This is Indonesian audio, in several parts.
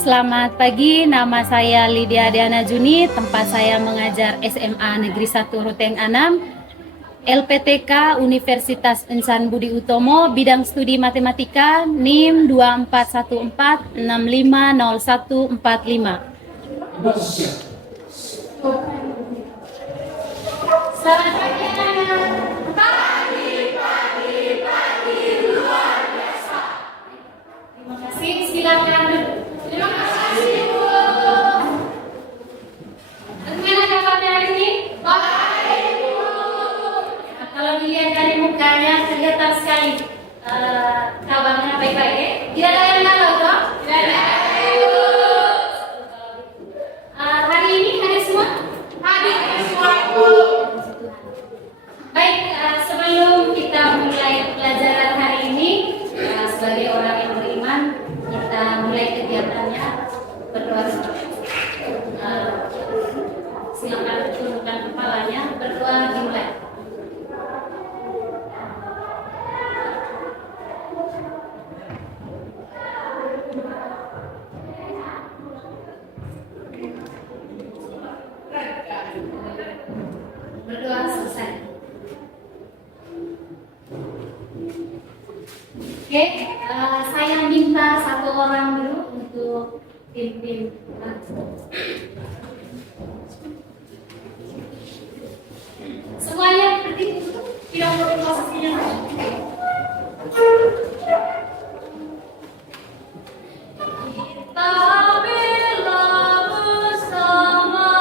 selamat pagi. Nama saya Lydia Diana Juni, tempat saya mengajar SMA Negeri 1 Ruteng Anam, LPTK Universitas Insan Budi Utomo, bidang studi matematika, NIM 2414650145. Selamat pagi anak-anak. Pagi luar biasa. Terima kasih, silakan. Terima kasih, Bu. Bagaimana kabarnya hari ini? Baik, Bu. Nah, kalau dilihat dari mukanya kelihatan sekali kabarnya baik-baik ya. Tidak ada yang galau toh? Tidak ada. Hari ini hadir semua? Hadir semua, Bu. Baik, sebelum kita mulai pelajaran hari ini, sebagai orang yang beriman, kita mulai kegiatannya berdoa. Silakan tundukkan kepalanya, berdoa dimulai. Berdoa selesai. Oke, saya minta satu orang dulu untuk tim-tim. Semuanya berdiri dulu, tidak perlu posisinya. Kita bela bersama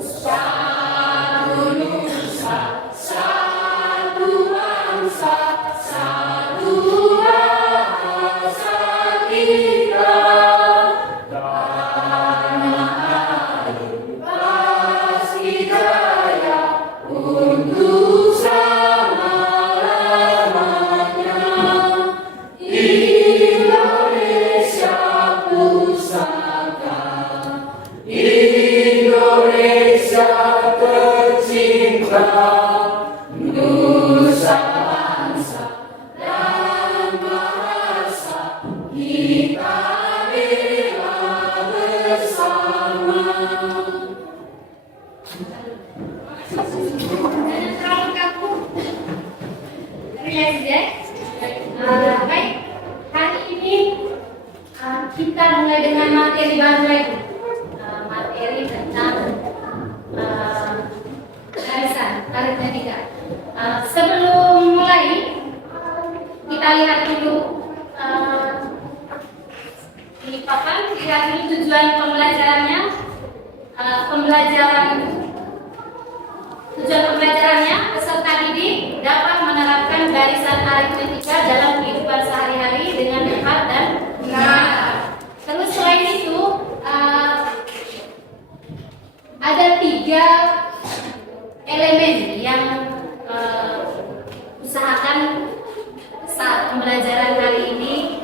satu nusa, satu bangsa, satu rasa kita. Tanah air pasti jaya untuk selama-lamanya. Indonesia pusaka, Indonesia tercinta, nusa bangsa dan bahasa kita bela bersama. Jangan terlalu kaku. Relax ya. Baik, hari ini kita mulai dengan materi baru lagi. Materi tentang garisan aritmetika. Sebelum mulai, kita lihat dulu di papan. Lihat dulu tujuan pembelajarannya. Tujuan pembelajarannya, peserta didik dapat menerapkan garisan aritmetika dalam kehidupan sehari-hari dengan tepat dan benar. Terus selain itu ada 3 elemen yang usahakan saat pembelajaran hari ini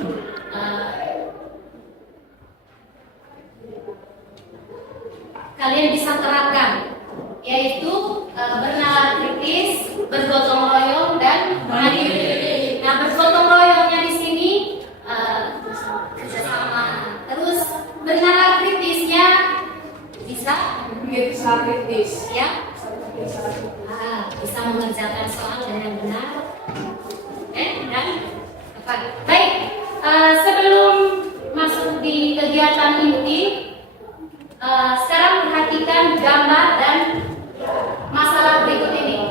kalian bisa terapkan, yaitu bernalar kritis, bergotong royong, dan mandiri. Nah, bergotong royongnya di sini bersama. Terus bernalar kritisnya bisa kritis, ya. Bisa mengerjakan soal dengan benar, dan tepat. Baik, sebelum masuk di kegiatan inti, sekarang perhatikan gambar dan masalah berikut ini.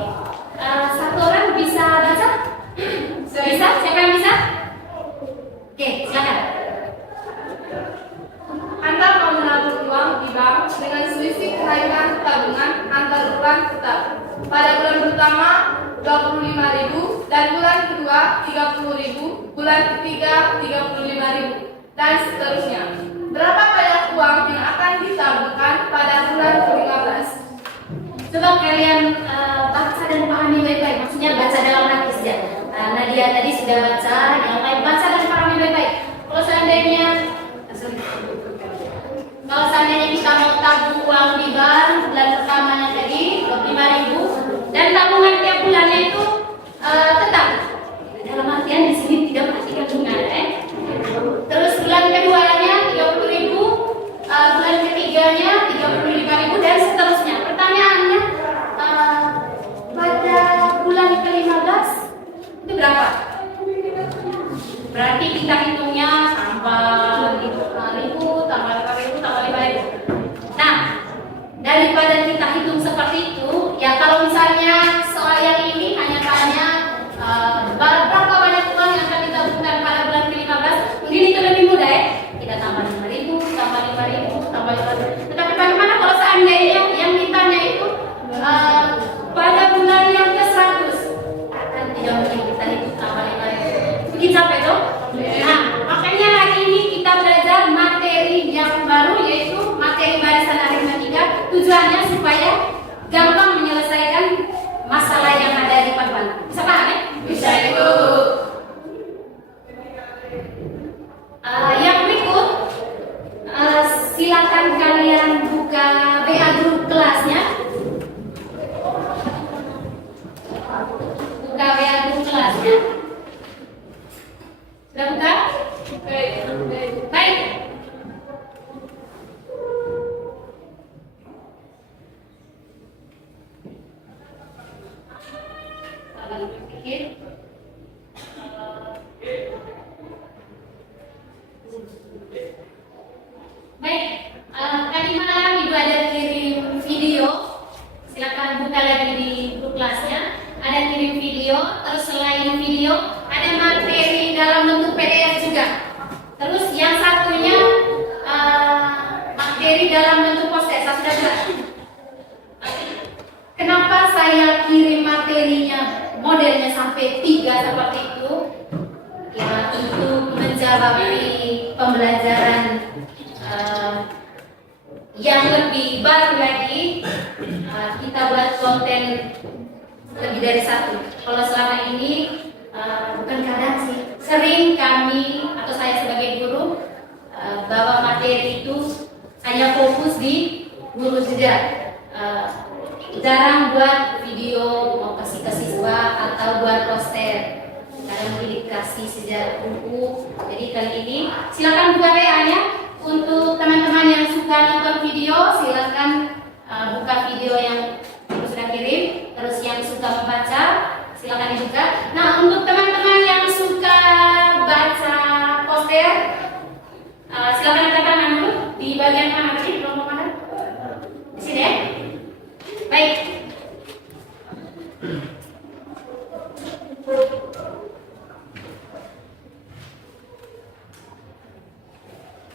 Satu orang bisa baca? Bisa? Siapa yang bisa? Oke, silakan. Anda mau menabung uang di bank dengan selisih kenaikan tabungan antar bulan tetap. Pada bulan pertama 25.000 dan bulan kedua 30.000, bulan ketiga 35.000 dan seterusnya. Berapa banyak uang yang akan ditabungkan pada bulan ke-15? Coba kalian baca dan pahami baik-baik. Maksudnya baca dalam hati saja. Nadia tadi sudah baca, yang lain baca dan pahami baik-baik. Kalau seandainya kita mau tabung uang di bank, bulan pertamanya tadi 25.000 dan tabungan tiap bulannya itu tetap. Dalam artian di sini tidak perhatikan bunga, Terus bulan keduanya 30.000 kita hitungnya tambah 5.000, tambah 5.000, tambah 5.000. Nah, daripada kita hitung seperti itu, ya kalau misalnya soal yang ini hanya tanya berapa banyak uang yang akan kita butuhkan pada bulan ke-15, mungkin itu lebih mudah ya. Kita tambah 5.000, tambah 5.000, tambah 5.000. Tetapi bagaimana kalau seandainya yang ditanya itu pada bulan yang ke-100? Akan tidak mungkin kita hitung tambah 5.000. Bikin capek dong? Nah, makanya hari ini kita belajar materi yang baru, yaitu materi barisan aritmatika. Tujuannya supaya gampang menyelesaikan masalah yang ada di depan. Bisa paham ya? Bisa itu. Yang berikut, silakan kalian buka WA grup kelasnya. Buka WA grup kelasnya. Sudah buka? Baik. Sabar berpikir. Baik, tadi malam Ibu ada kirim video. Silakan buka lagi di grup kelasnya. Ada kirim video, terus selain video ada materi dalam bentuk PDF juga. Terus yang satunya materi dalam bentuk poster. Saya sudah buat. Kenapa saya kirim materinya modelnya sampai 3 seperti itu? Ya, untuk menjawab pembelajaran yang lebih baru lagi. Kita buat konten lebih dari 1. Kalau selama ini bukan kadang sih, sering kami atau saya sebagai guru bawa materi itu hanya fokus di guru saja. Jarang buat video mau kasih ke siswa atau buat poster. Kadang dikasih saja buku. Jadi kali ini silakan buka WA-nya. Untuk teman-teman yang suka nonton video, silakan buka video yang Ibu sudah kirim. Terus yang suka membaca, silakan dibuka. Nah, untuk teman-teman yang suka baca poster, silakan angkat tangan dulu di bagian mana tadi, kelompok mana? Di sini ya. Baik.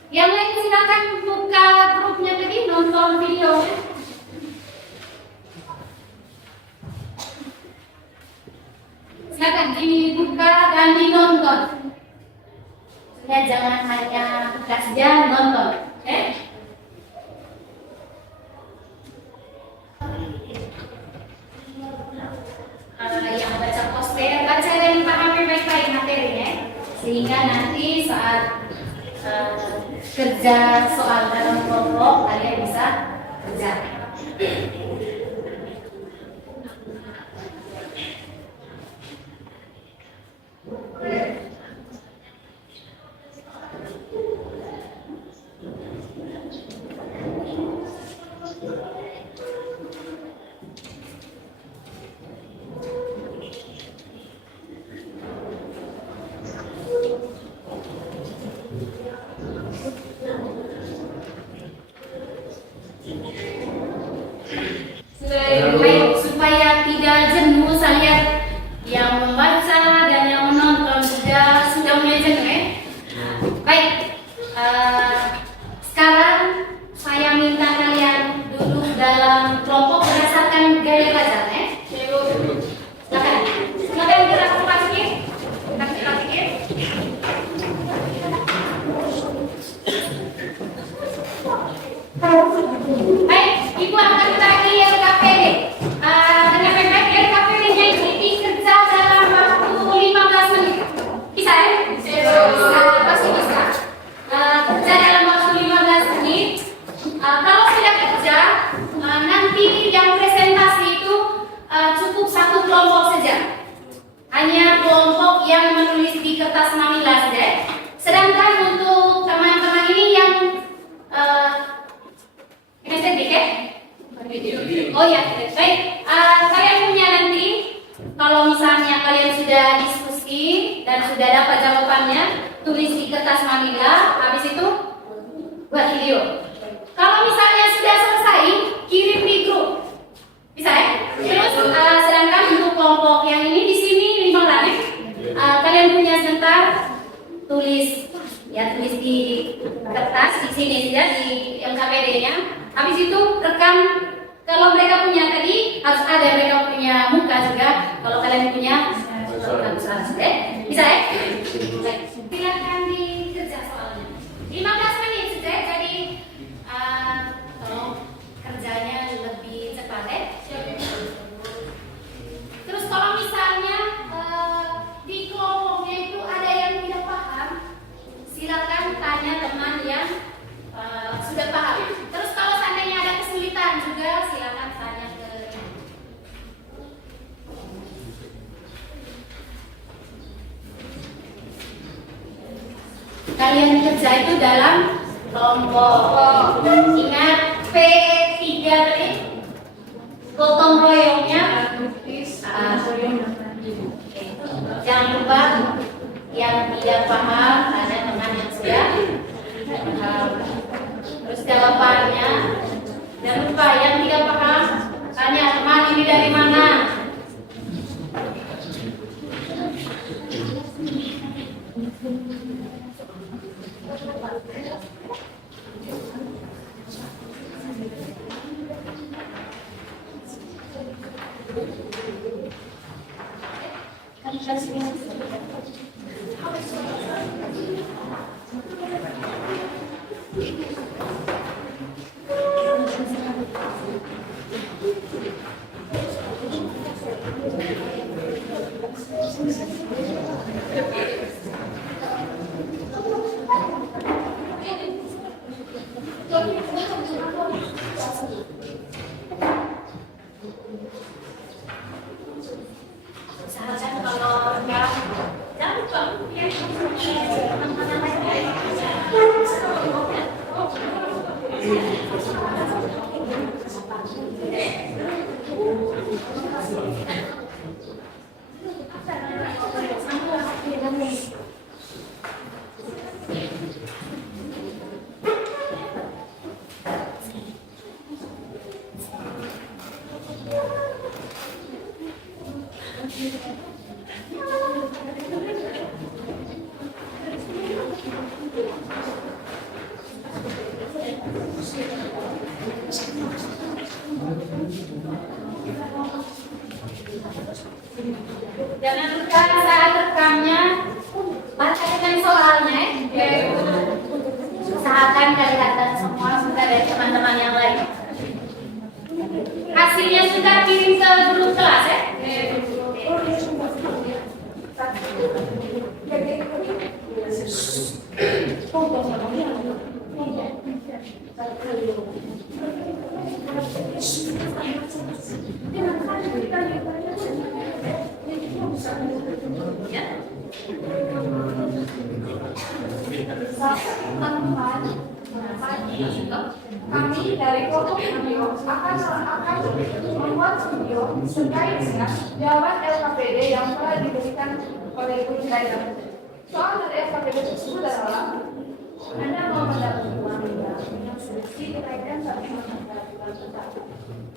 Yang lain silakan buka grupnya tadi, nonton video. Silakan dibuka dan dinonton. Ya, jangan hanya buka saja, nonton. Yang baca poster, baca dan pahami baik-baik materinya, sehingga nanti saat kerja soal dalam kelompok kalian bisa kerja. Supaya tidak jenuh, saya lihat yang membaca dan yang menonton sudah mulai jenuh ya. Baik, sekarang saya minta kalian duduk dalam kelompok berdasarkan gaya belajar ya. Silakan gerak cepat sedikit. Baik, Ibu akan bagi LKPD. Dengan baik LKPD-nya ini kerja dalam waktu 15 menit. Bisa ya? Bisa, pasti bisa. Kerja dalam waktu 15 menit. Kalau sudah kerja, nanti yang presentasi itu cukup 1 kelompok saja. Hanya kelompok yang menulis di kertas manila saja. Sedangkan untuk teman-teman ini yang oh ya, baik. Kalian punya nanti, kalau misalnya kalian sudah diskusi dan sudah dapat jawabannya, tulis di kertas manila, habis itu buat video. Kalau misalnya sudah selesai, kirim di grup. Bisa ya? Terus sedangkan untuk kelompok yang ini di sini 5 orang. Kalian punya sebentar tulis di kertas di sini ya, di LKPD-nya. Habis itu rekam. Kalau mereka punya tadi harus ada mereka punya muka juga. Kalau kalian punya harus bisa ya? Baik. Silakan dikerja soalnya. 15 menit sudah, jadi tolong kerjanya lebih cepat ya. Terus kalau misalnya di kelompoknya itu ada yang tidak paham, silakan tanya teman yang sudah paham. Terus kalau seandainya ada kesulitan juga silakan tanya ke kalian kerja itu dalam kelompok. Ingat P3 tadi, gotong royongnya. Jangan lupa yang tidak paham tanya teman yang sudah paham. Terus jawabannya, jangan lupa yang tidak paham tanya teman ini dari mana. Usahakan kalau jangan lupa jangan lupa saat rekamnya baca dengan soalnya ya. Usahakan kelihatan semua sudah dari teman-teman yang lain. Hasilnya sudah kirim ke grup kelas ya. Kami dari kelompok video akan membuat video terkait dengan jawaban LKPD yang telah diberikan oleh guru saya. Soal dari LKPD tersebut adalah Anda mau mendapat uang yang subsidi dikaitkan sama bulan tetap.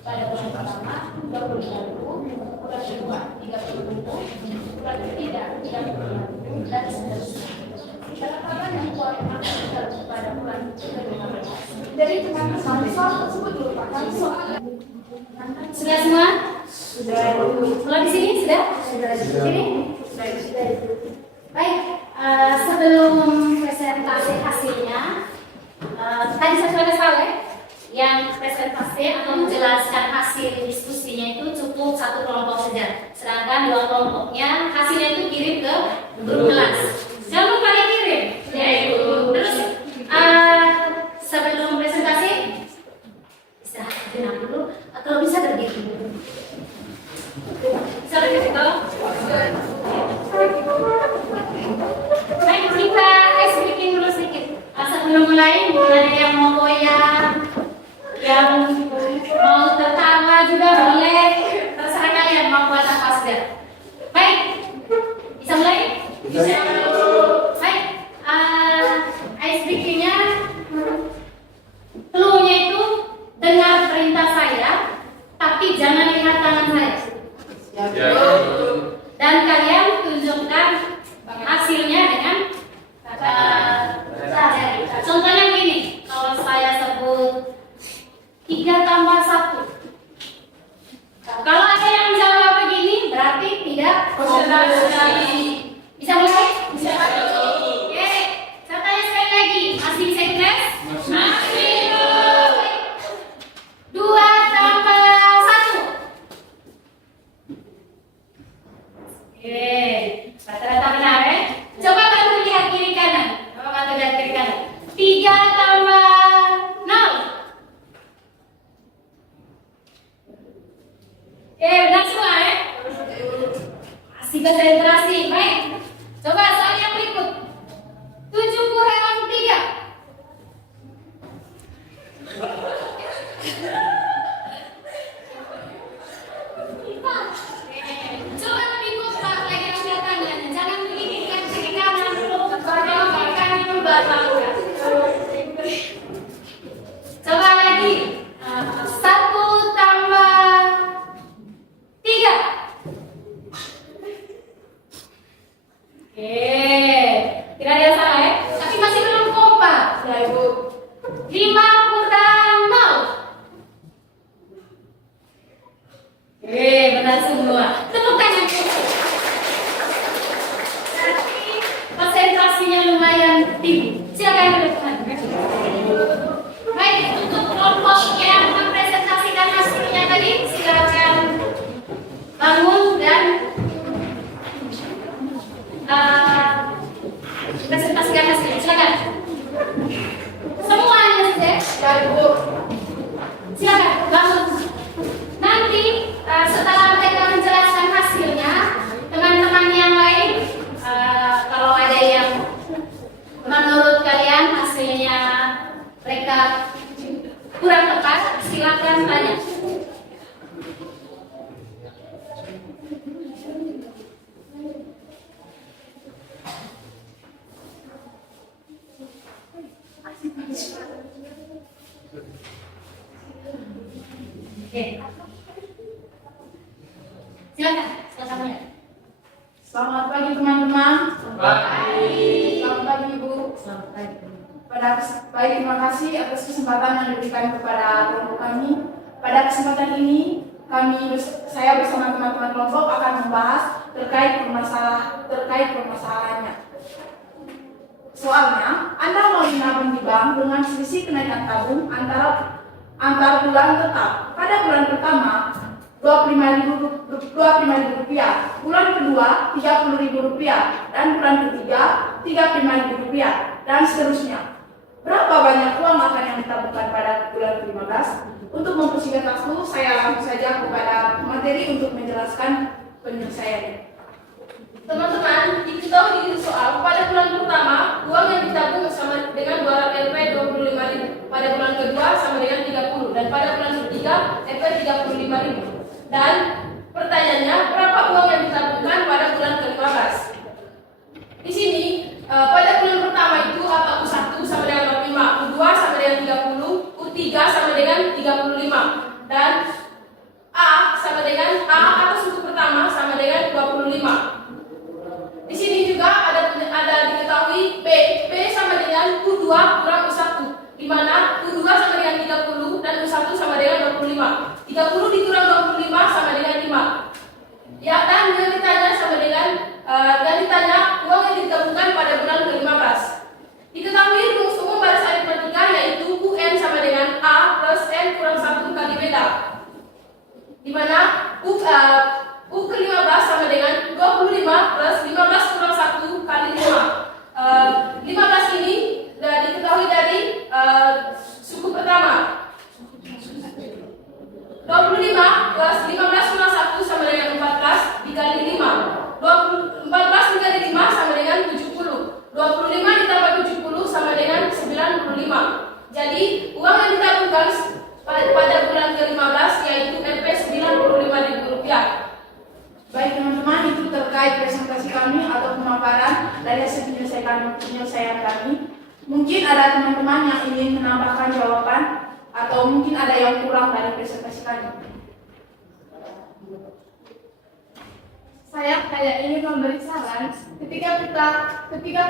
Pada bulan pertama 25.000, bulan kedua 30.000, bulan ketiga 30.000 dan seterusnya. Catatan yang kuat pada bulan ke-15. Jadi teman-teman soal tersebut merupakan soal. Sudah semua? Sudah. Kalau di sini sudah? Sudah. Sini? Sudah. Baik, sebelum presentasi hasilnya, tadi saya sudah salah yang presentasi atau menjelaskan hasil diskusinya itu cukup satu kelompok saja. Sedangkan 2 kelompoknya hasilnya itu kirim ke grup kelas. Jangan lupa dikirim. Ya, terus sebelum presentasi istirahat sejenak dulu atau bisa berdiri dulu. Bisa berdiri dulu. Baik, kita speaking dulu sedikit. Sebelum mulai, ada yang mau goyang, yang mau tertawa juga boleh. Terserah kalian mau buat apa saja. Baik, bisa mulai? Bisa. Baik, baik. Coba soal yang berikut. 7 kurangan 3. Coba lebih kompak lagi ambil tangannya. Jangan begini kan kiri kanan. Kalau makan itu batang. Coba lagi. 1 tambah 3. Tidak ada yang salah ya? Tapi masih belum kompak. Ya Ibu. 5 kurang 0. Benar semua. Tepuk tangan. Berarti konsentrasinya lumayan tinggi. Silakan teman. Baik, untuk kelompok yang mempresentasikan hasilnya tadi, silakan bangun dan presentasikan hasilnya. Silakan. Semuanya sudah. Ya Ibu. Silakan bangun. Nanti setelah mereka menjelaskan hasilnya, teman-teman yang lain kalau ada yang menurut kalian hasilnya mereka kurang tepat, silakan tanya. Oke. Silakan, silakan mulai. Selamat pagi teman-teman. Selamat pagi. Selamat pagi Ibu. Selamat pagi. Baik, terima kasih atas kesempatan yang diberikan kepada kelompok kami. Pada kesempatan ini, saya bersama teman-teman kelompok akan membahas terkait permasalahannya. Soalnya, Anda mau menabung di bank dengan selisih kenaikan tabung antar bulan tetap. Pada bulan pertama, Rp25.000, bulan kedua Rp30.000, dan bulan ketiga Rp35.000, dan seterusnya. Berapa banyak uang akan yang ditabungkan pada bulan ke-15? Untuk mempersingkat waktu, saya langsung saja kepada materi untuk menjelaskan penyelesaiannya. Teman-teman, diketahui di soal pada bulan pertama, uang yang ditabung sama dengan Rp Rp25.000, pada bulan kedua sama dengan 30, dan pada bulan ketiga Rp 35.000. Dan pertanyaannya, berapa uang yang ditabungkan pada bulan ke-15? Di sini pada bulan pertama itu U1 sama dengan 45, U2 sama dengan 30, U3 sama dengan 35, dan A sama dengan A atau suku pertama sama dengan 25. Di sini juga ada diketahui P sama dengan U2 kurang U1, di mana U2 sama dengan 30 dan U1 sama dengan 25. 30 dikurang 25 sama dengan 5. Ya, dan yang ditanya uang yang ditabungkan pada bulan ke-15. Diketahui rumus umum baris aritmatika yaitu UN sama dengan A plus N kurang 1 kali beta. Di mana U ke-15 sama dengan 25 plus 15 kurang 1 kali 5. 15 ini diketahui dari suku pertama. 25 plus 15 kurang 1 sama dengan 14 dikali 5. 14 dikali 5 sama dengan 70. 25 ditambah 70 sama dengan 95. Jadi uang yang ditabungkan pada bulan ke-15 yaitu Rp Rp95.000. Baik teman-teman, itu terkait presentasi kami atau pemaparan dari hasil penyelesaian kami. Mungkin ada teman-teman yang ingin menambahkan jawaban atau mungkin ada yang kurang dari presentasi kami. Saya ingin memberi saran ketika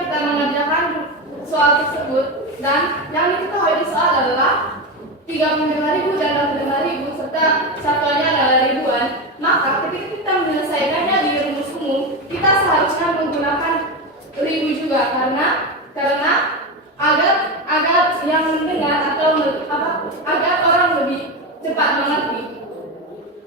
kita mengerjakan soal tersebut, dan yang diketahui di soal adalah 35.000 dan 65.000 serta satuannya adalah ribuan, maka ketika kita menyelesaikannya di rumus umum, kita seharusnya menggunakan ribu juga karena agar yang mendengar atau agar orang lebih cepat mengerti.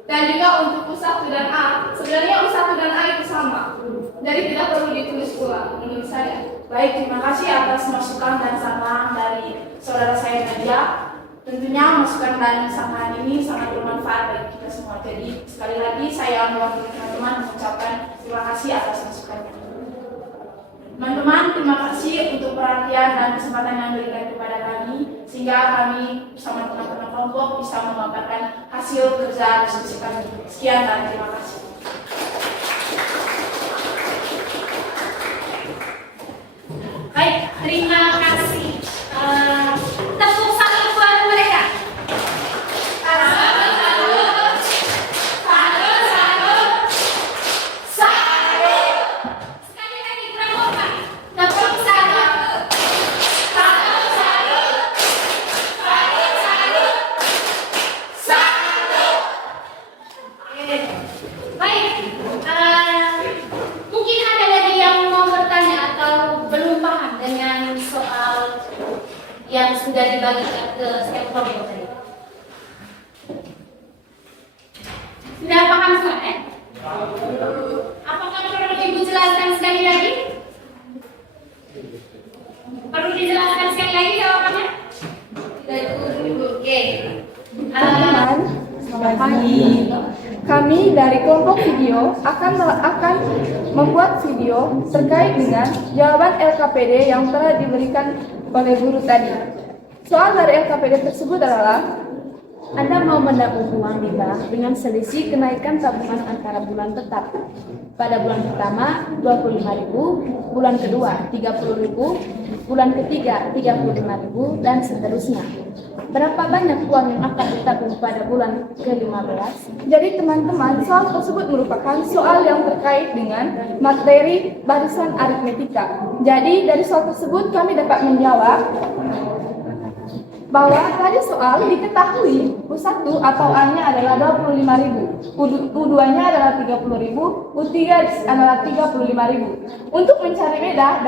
Dan juga untuk U1 dan A, sebenarnya U1 dan A itu sama, jadi tidak perlu ditulis ulang menurut saya. Baik, terima kasih atas masukan dan saran dari saudara saya Nadia. Tentunya masukan dan saran ini sangat bermanfaat bagi kita semua. Jadi sekali lagi saya mewakili teman-teman mengucapkan terima kasih atas masukannya. dan kesempatan yang diberikan kepada kami, sehingga kami bersama teman-teman kelompok bisa memaparkan hasil kerja diskusi kami. Sekian dan terima kasih. Baik, terima kasih. Tepuk tangan buat mereka. Sekali lagi kurang kompak. Tepuk tangan. Oke. Baik, mungkin ada lagi yang mau bertanya atau belum paham dengan soal yang sudah dibagikan ke setiap kelompok tadi. Sudah paham semua, eh? Apakah perlu Ibu jelaskan sekali lagi? Perlu dijelaskan sekali lagi jawabannya? Tidak, Ibu. Oke. Teman-teman, selamat pagi. Kami dari kelompok video akan membuat video terkait dengan jawaban LKPD yang telah diberikan oleh guru tadi. Soal dari LKPD tersebut adalah Anda mau menabung uang di bank dengan selisih kenaikan tabungan antara bulan tetap. Pada bulan pertama 25.000, bulan kedua 30.000, bulan ketiga 35.000 dan seterusnya. Berapa banyak uang yang akan ditabung pada bulan ke-15? Jadi teman-teman, soal tersebut merupakan soal yang terkait dengan materi barisan aritmetika. Jadi dari soal tersebut kami dapat menjawab bahwa tadi soal diketahui U1 atau A-nya adalah 25.000, U2-nya adalah 30.000, U3 adalah 35.000. Untuk mencari beda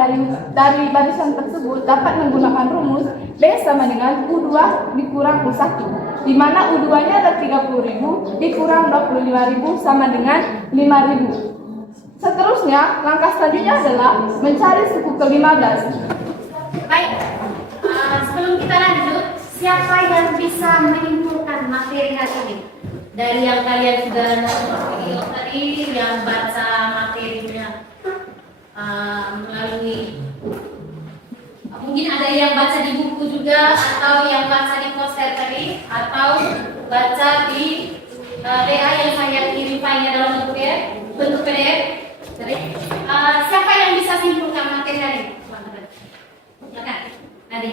dari barisan tersebut dapat menggunakan rumus B sama dengan U2 dikurang U1, di mana U2-nya adalah 30.000 dikurang 25.000 sama dengan 5.000. Seterusnya, langkah selanjutnya adalah mencari suku ke-15. Baik, sebelum kita lanjut, siapa yang bisa menyimpulkan materi hari ini? Dari yang kalian sudah nonton video tadi, yang baca materinya melalui, mungkin ada yang baca di buku juga, atau yang baca di poster tadi, atau baca di DA yang saya kirim filenya dalam bentuk PDF. Jadi, siapa yang bisa simpulkan materi hari ini? Silakan, Nadi.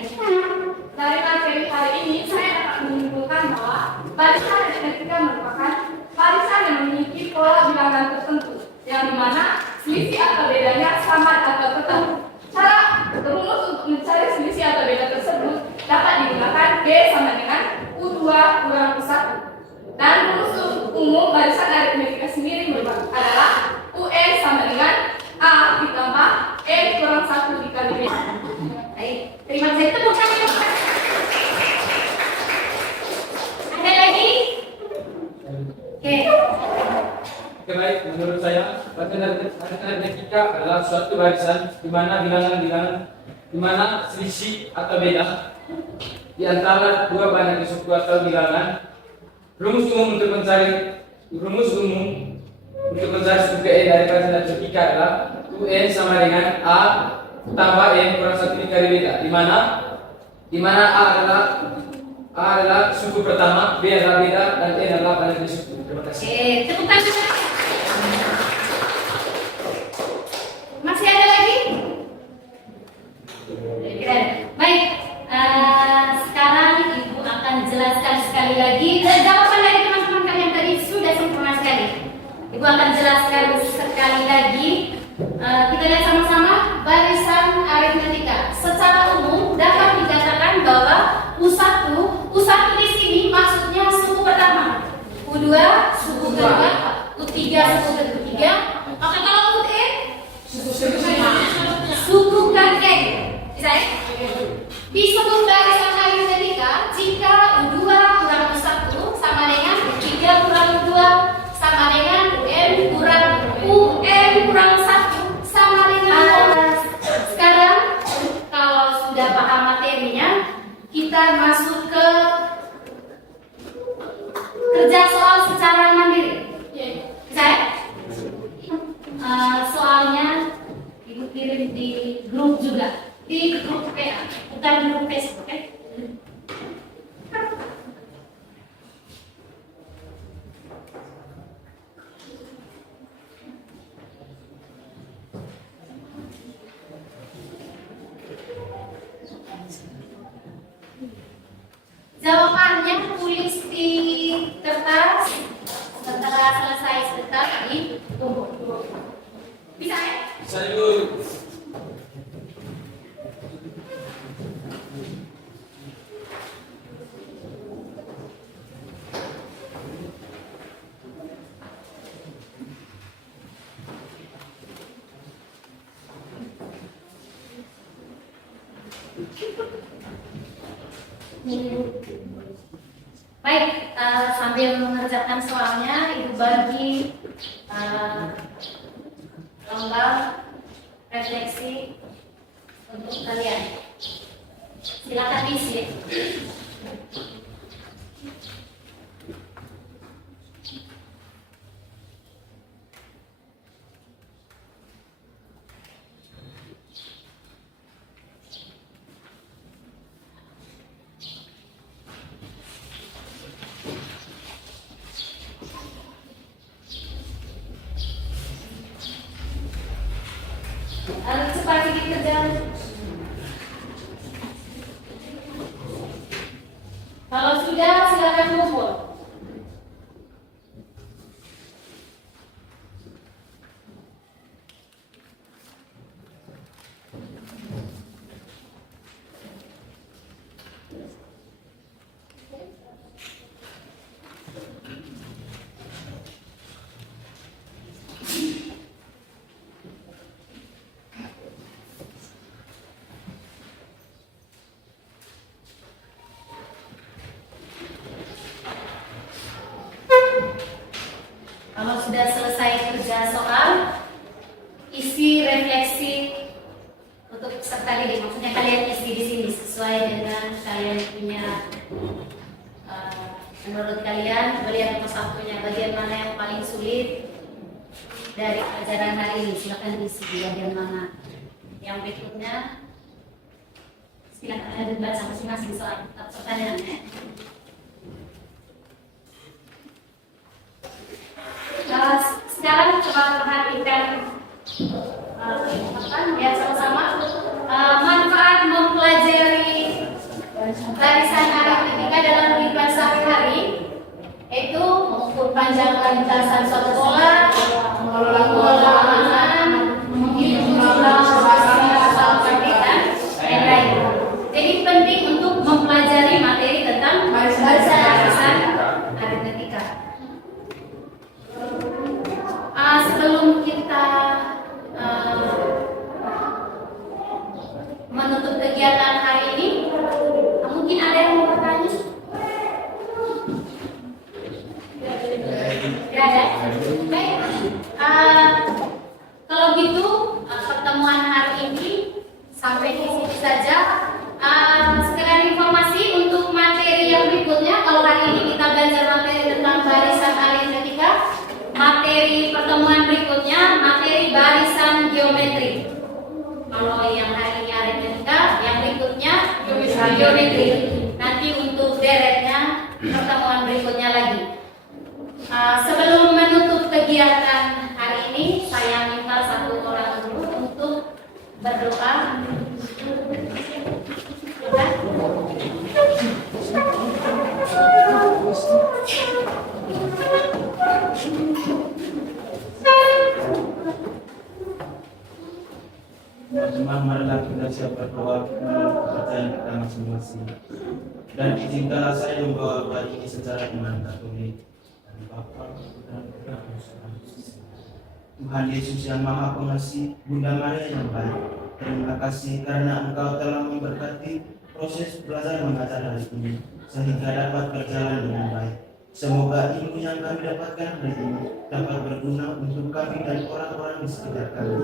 Dari materi hari ini, saya dapat menyimpulkan bahwa barisan aritmetika merupakan barisan yang memiliki pola bilangan tertentu, yang dimana selisih atau bedanya sama atau tetap. Cara rumus untuk mencari selisih atau beda tersebut dapat digunakan B sama dengan U2 kurang U1. Dan rumus umum barisan aritmetika sendiri adalah UN sama dengan A ditambah N kurang 1 dikali B. Baik, terima kasih. Tepuk tangan. Ada lagi? Oke. Oke, baik, menurut saya barisan aritmetika adalah suatu barisan di mana di mana selisih atau beda di antara dua banyak suku atau bilangan. Rumus umum untuk mencari suku E dari barisan aritmetika adalah UN sama dengan A tambah N kurang 1 dikali beda, di mana A adalah suku pertama, B adalah beda, dan N adalah banyak suku. Terima kasih. Oke, tepuk tangan. Masih ada lagi? Keren. Baik, sekarang Ibu akan jelaskan sekali lagi. Jawaban dari teman-teman kalian tadi sudah sempurna sekali. Ibu akan jelaskan sekali lagi. Kita lihat sama-sama barisan aritmetika. Secara umum dapat dikatakan bahwa U1 di sini maksudnya suku pertama, U2 suku kedua, U3 suku ketiga. Maka kalau UN suku ke-N. Bisa ya? Disebut barisan aritmetika jika U2 kurang U1 sama dengan U3 kurang U2 sama dengan UN kurang 1 sama dengan sekarang kalau sudah paham materinya, kita masuk ke kerja soal secara mandiri. Bisa ya? di grup PA, bukan grup Facebook, oke? Jawabannya tulis di kertas, setelah selesai sebentar di tumpuk. Bisa ya? Bisa Ibu. Baik, sambil mengerjakan soalnya, Ibu bagi lomba refleksi untuk kalian. Silakan diisi. Cepat sedikit kerjaan. Kalau sudah, silakan kumpul. Kalau sudah selesai kerja soal, isi refleksi untuk peserta didik. Maksudnya kalian isi di sini sesuai dengan kalian punya, menurut kalian bagian nomor satunya, bagian mana yang paling sulit dari pelajaran hari ini. Silakan isi di bagian mana. Yang berikutnya, silakan ada baca masing-masing soal pertanyaannya. Sekarang coba perhatikan ya sama-sama manfaat mempelajari barisan aritmetika dalam kehidupan sehari-hari, yaitu mengukur panjang lintasan suatu pola, mengelola keamanan, menghitung jumlah soal dan lain-lain. Jadi penting untuk mempelajari materi tentang barisan aritmetika. Sebelum kita menutup kegiatan hari ini, mungkin ada yang mau bertanya? Tidak ada? Baik. Kalau gitu, pertemuan hari ini sampai di sini saja. Sekedar informasi untuk materi yang berikutnya. Kalau hari ini kita belajar materi tentang barisan aritmetika, materi pertemuan berikutnya materi barisan geometri. Kalau yang hari ini aritmetika, yang berikutnya geometri. Nanti untuk deretnya pertemuan berikutnya lagi. Sebelum menutup kegiatan hari ini, saya minta satu orang dulu untuk berdoa. Teman-teman, marilah kita siap berdoa kepercayaan kita masing-masing. Dan izinkanlah saya membawa doa ini secara iman Katolik. Dan Bapa dan Putra dan Roh Kudus. Tuhan Yesus yang Maha Pengasih, Bunda Maria yang baik, terima kasih karena Engkau telah memberkati proses belajar mengajar hari ini sehingga dapat berjalan dengan baik. Semoga ilmu yang kami dapatkan hari ini dapat berguna untuk kami dan orang-orang di sekitar kami.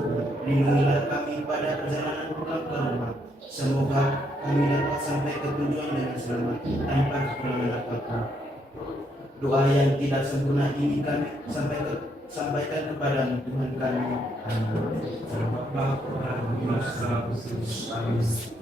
Lindungilah kami pada perjalanan pulang ke rumah. Semoga kami dapat sampai ke tujuan dengan selamat tanpa kekurangan apapun. Doa yang tidak sempurna ini kami sampaikan kepada Tuhan kami. Amin. Roh Kudus. Amin.